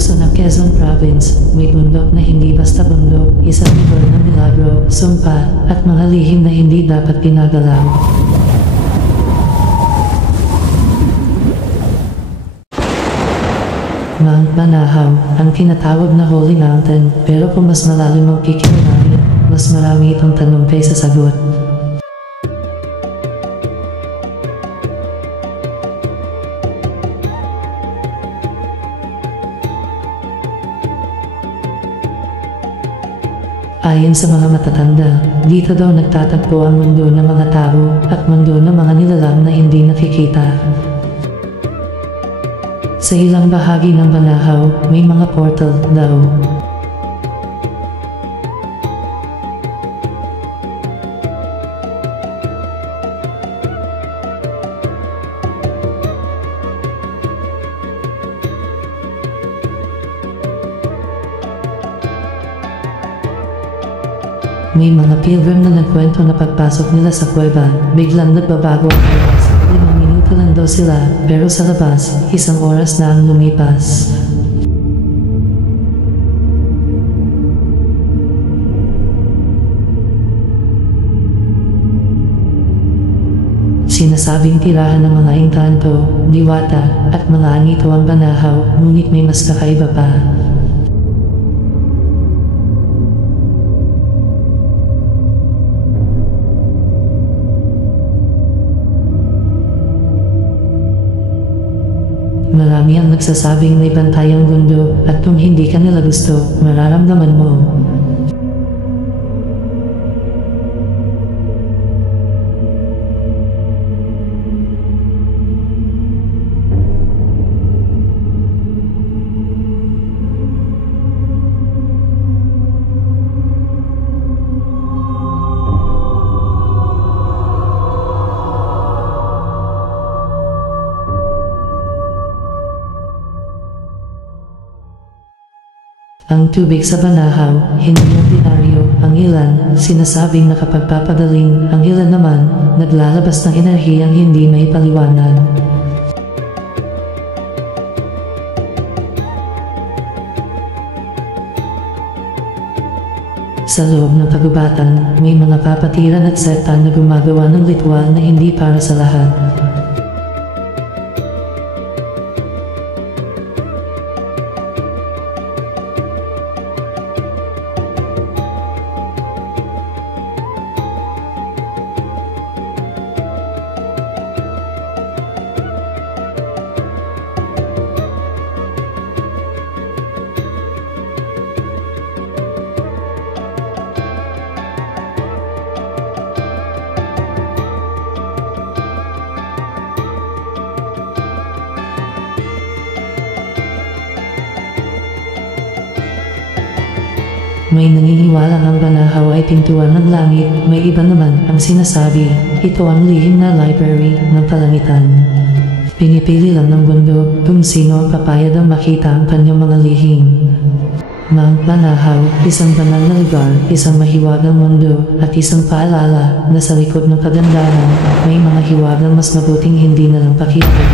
Luzon at Quezon Province, may bundok na hindi basta bundok, isang lugar na milagro, sumpa, at mga lihim na hindi dapat ginagalaw. Mount Banahaw, ang tinatawag na Holy Mountain, pero kung mas malalim ang kikinanay, mas marami itong tanong kaysa sagot. Ayon sa mga matatanda, dito daw nagtatagpo ang mundo ng mga tao at mundo ng mga nilalang na hindi nakikita. Sa ilang bahagi ng Banahaw, may mga portal daw. May mga pilgrim na nagkwento na pagpasok nila sa kuweba, biglang nagbabago ang oras. 5 minuto lang daw sila, pero sa labas, 1 oras na ang lumipas. Sinasabing tirahan ng mga engkanto, diwata, at mga anito ang Banahaw, ngunit may mas kakaiba pa. Marami ang nagsasabing may bantay ang mundo at kung hindi ka nila gusto, mararamdaman mo. Ang tubig sa Banahaw, hindi ordinaryo. Ang ilan, sinasabing nakapagpapagaling. Ang ilan naman, naglalabas ng enerhiyang hindi may paliwanag. Sa loob ng kagubatan, may mga kapatiran at sekta na gumagawa ng ritual na hindi para sa lahat. May naniniwala ang Banahaw ay pintuan ng langit, may iba naman ang sinasabi, ito ang lihim na library ng kalangitan. Pinipili lang ng mundo kung sino ang papayag ang makita ang kanyang mga lihim. Mount Banahaw, isang banal na lugar, isang mahiwagang mundo, at isang paalala na sa likod ng kagandahan, may mga hiwagang mas mabuting hindi na lang pakita.